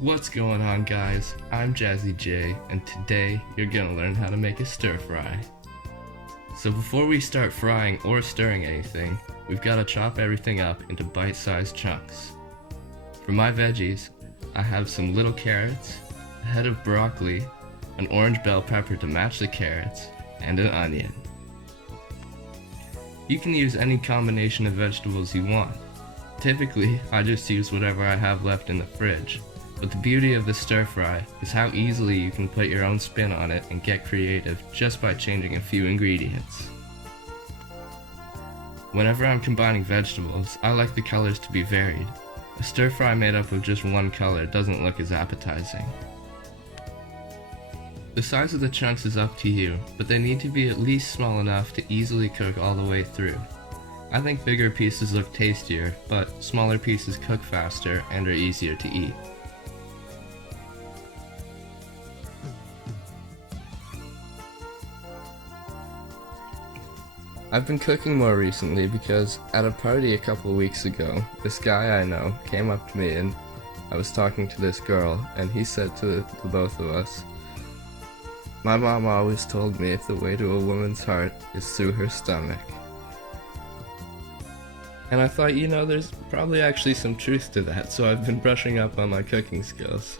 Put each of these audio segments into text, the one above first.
What's going on, guys? I'm Jazzy J, and today you're gonna learn how to make a stir fry. So before we start frying or stirring anything, we've gotta chop everything up into bite-sized chunks. For my veggies, I have some little carrots, a head of broccoli, an orange bell pepper to match the carrots, and an onion. You can use any combination of vegetables you want. Typically, I just use whatever I have left in the fridge. But the beauty of the stir fry is how easily you can put your own spin on it and get creative just by changing a few ingredients. Whenever I'm combining vegetables, I like the colors to be varied. A stir fry made up of just one color doesn't look as appetizing. The size of the chunks is up to you, but they need to be at least small enough to easily cook all the way through. I think bigger pieces look tastier, but smaller pieces cook faster and are easier to eat. I've been cooking more recently because at a party a couple weeks ago, this guy I know came up to me and I was talking to this girl, and he said to the both of us, "My mom always told me the way to a woman's heart is through her stomach." And I thought, there's probably actually some truth to that, so I've been brushing up on my cooking skills.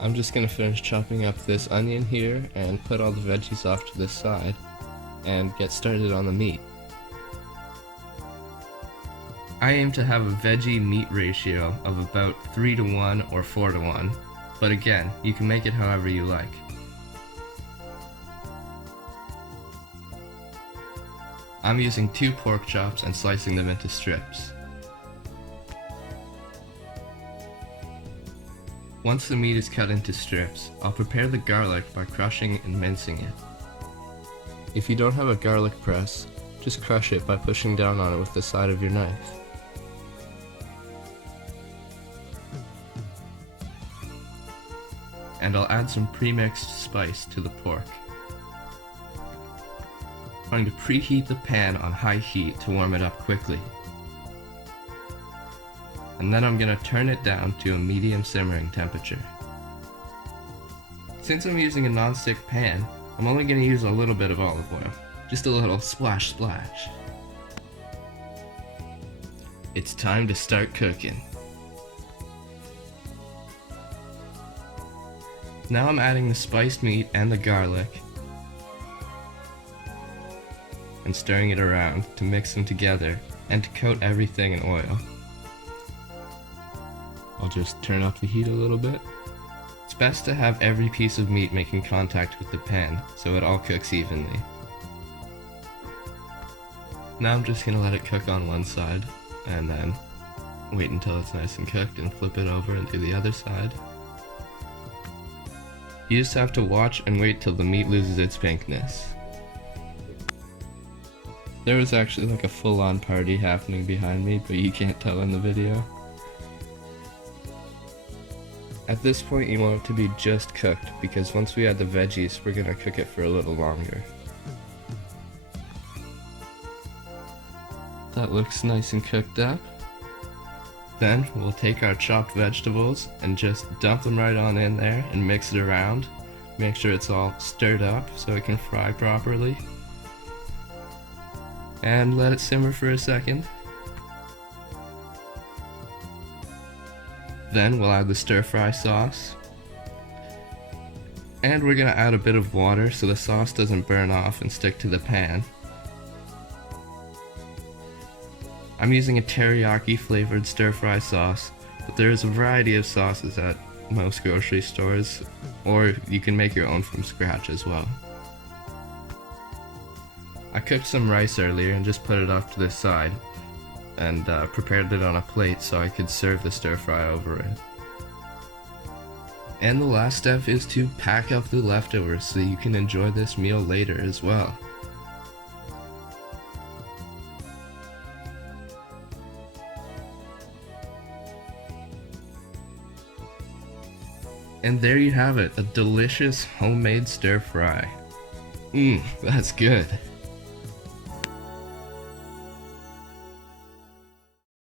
I'm just gonna finish chopping up this onion here and put all the veggies off to the side and get started on the meat. I aim to have a veggie meat ratio of about 3 to 1 or 4 to 1, but again, you can make it however you like. I'm using 2 pork chops and slicing them into strips. Once the meat is cut into strips, I'll prepare the garlic by crushing and mincing it. If you don't have a garlic press, just crush it by pushing down on it with the side of your knife. And I'll add some pre-mixed spice to the pork. I'm going to preheat the pan on high heat to warm it up quickly. And then I'm going to turn it down to a medium simmering temperature. Since I'm using a non-stick pan, I'm only going to use a little bit of olive oil. Just a little splash splash. It's time to start cooking. Now I'm adding the spiced meat and the garlic and stirring it around to mix them together and to coat everything in oil. I'll just turn up the heat a little bit. It's best to have every piece of meat making contact with the pan so it all cooks evenly. Now I'm just gonna let it cook on one side and then wait until it's nice and cooked and flip it over and do the other side. You just have to watch and wait till the meat loses its pinkness. There was actually like a full-on party happening behind me, but you can't tell in the video. At this point you want it to be just cooked, because once we add the veggies, we're gonna cook it for a little longer. That looks nice and cooked up. Then we'll take our chopped vegetables and just dump them right on in there and mix it around. Make sure it's all stirred up so it can fry properly. And let it simmer for a second. Then we'll add the stir-fry sauce. And we're gonna add a bit of water so the sauce doesn't burn off and stick to the pan. I'm using a teriyaki flavored stir-fry sauce, but there's a variety of sauces at most grocery stores, or you can make your own from scratch as well. I cooked some rice earlier and just put it off to the side, and prepared it on a plate so I could serve the stir-fry over it. And the last step is to pack up the leftovers so you can enjoy this meal later as well. And there you have it, a delicious homemade stir fry. That's good.